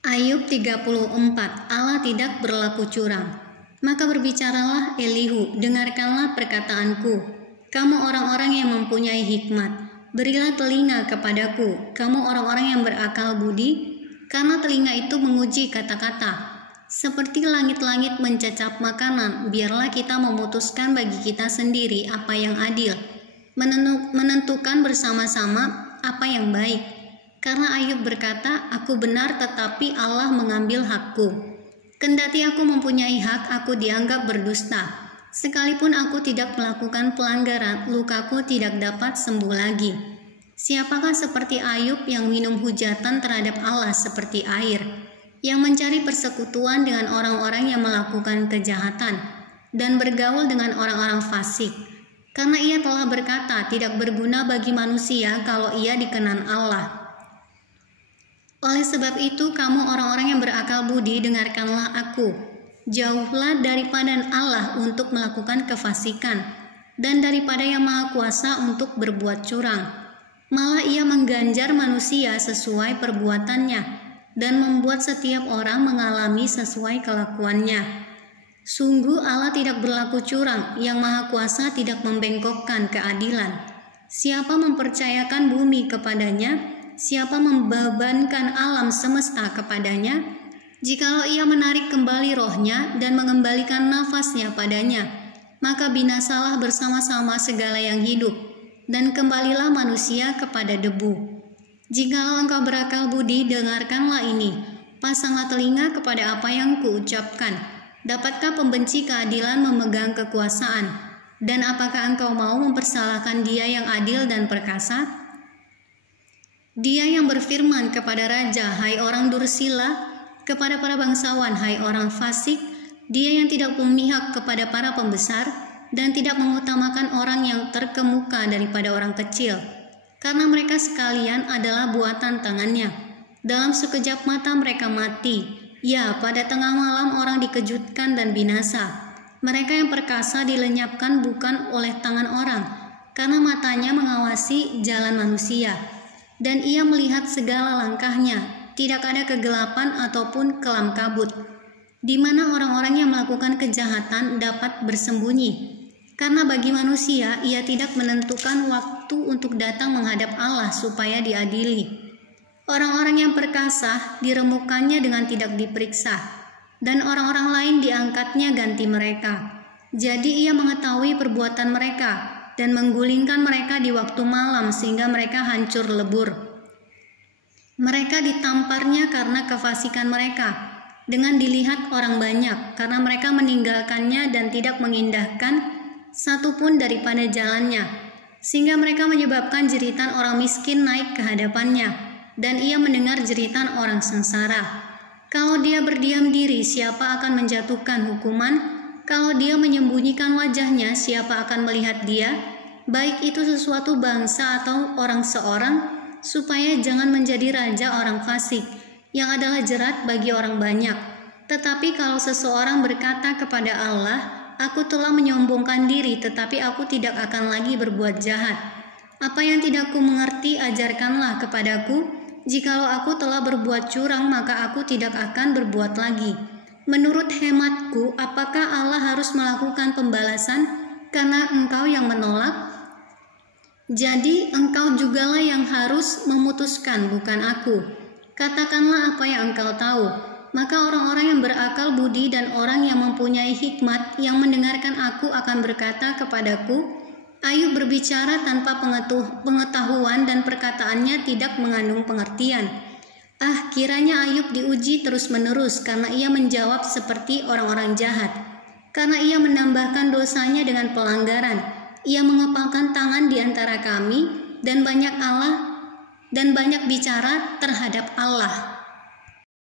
Ayub 34. Allah tidak berlaku curang. Maka berbicaralah Elihu, dengarkanlah perkataanku. Kamu orang-orang yang mempunyai hikmat, berilah telinga kepadaku. Kamu orang-orang yang berakal budi, karena telinga itu menguji kata-kata. Seperti langit-langit mencecap makanan, biarlah kita memutuskan bagi kita sendiri apa yang adil, menentukan bersama-sama apa yang baik. Karena Ayub berkata, aku benar tetapi Allah mengambil hakku. Kendati aku mempunyai hak, aku dianggap berdusta. Sekalipun aku tidak melakukan pelanggaran, lukaku tidak dapat sembuh lagi. Siapakah seperti Ayub yang minum hujatan terhadap Allah seperti air, yang mencari persekutuan dengan orang-orang yang melakukan kejahatan, dan bergaul dengan orang-orang fasik. Karena ia telah berkata, tidak berguna bagi manusia kalau ia dikenan Allah. Oleh sebab itu, kamu orang-orang yang berakal budi, dengarkanlah aku. Jauhlah daripada Allah untuk melakukan kefasikan, dan daripada yang maha kuasa untuk berbuat curang. Malah ia mengganjar manusia sesuai perbuatannya, dan membuat setiap orang mengalami sesuai kelakuannya. Sungguh Allah tidak berlaku curang, yang maha kuasa tidak membengkokkan keadilan. Siapa mempercayakan bumi kepadanya? Siapa membebankan alam semesta kepadanya? Jikalau ia menarik kembali rohnya dan mengembalikan nafasnya padanya, maka binasalah bersama-sama segala yang hidup, dan kembalilah manusia kepada debu. Jikalau engkau berakal budi, dengarkanlah ini. Pasanglah telinga kepada apa yang kuucapkan. Dapatkah pembenci keadilan memegang kekuasaan? Dan apakah engkau mau mempersalahkan Dia yang adil dan perkasa? Dia yang berfirman kepada raja, hai orang dursila, kepada para bangsawan, hai orang fasik. Dia yang tidak memihak kepada para pembesar, dan tidak mengutamakan orang yang terkemuka daripada orang kecil, karena mereka sekalian adalah buatan tangannya. Dalam sekejap mata mereka mati, ya, pada tengah malam orang dikejutkan dan binasa. Mereka yang perkasa dilenyapkan bukan oleh tangan orang, karena matanya mengawasi jalan manusia, dan ia melihat segala langkahnya. Tidak ada kegelapan ataupun kelam kabut, di mana orang-orang yang melakukan kejahatan dapat bersembunyi. Karena bagi manusia, ia tidak menentukan waktu untuk datang menghadap Allah supaya diadili. Orang-orang yang perkasa diremukkannya dengan tidak diperiksa, dan orang-orang lain diangkatnya ganti mereka. Jadi ia mengetahui perbuatan mereka, dan menggulingkan mereka di waktu malam sehingga mereka hancur lebur. Mereka ditamparnya karena kefasikan mereka, dengan dilihat orang banyak, karena mereka meninggalkannya dan tidak mengindahkan satupun daripada jalannya, sehingga mereka menyebabkan jeritan orang miskin naik ke hadapannya, dan ia mendengar jeritan orang sengsara. Kalau dia berdiam diri, siapa akan menjatuhkan hukuman? Kalau dia menyembunyikan wajahnya, siapa akan melihat dia? Baik itu sesuatu bangsa atau orang seorang, supaya jangan menjadi raja orang fasik, yang adalah jerat bagi orang banyak. Tetapi kalau seseorang berkata kepada Allah, aku telah menyombongkan diri, tetapi aku tidak akan lagi berbuat jahat. Apa yang tidak ku mengerti, ajarkanlah kepadaku. Jikalau aku telah berbuat curang, maka aku tidak akan berbuat lagi. Menurut hematku, apakah Allah harus melakukan pembalasan karena engkau yang menolak? Jadi engkau jugalah yang harus memutuskan, bukan aku. Katakanlah apa yang engkau tahu. Maka orang-orang yang berakal budi dan orang yang mempunyai hikmat yang mendengarkan aku akan berkata kepadaku, Ayub berbicara tanpa pengetahuan dan perkataannya tidak mengandung pengertian. Ah, kiranya Ayub diuji terus-menerus karena ia menjawab seperti orang-orang jahat. Karena ia menambahkan dosanya dengan pelanggaran. Ia mengepalkan tangan di antara kami dan banyak bicara terhadap Allah.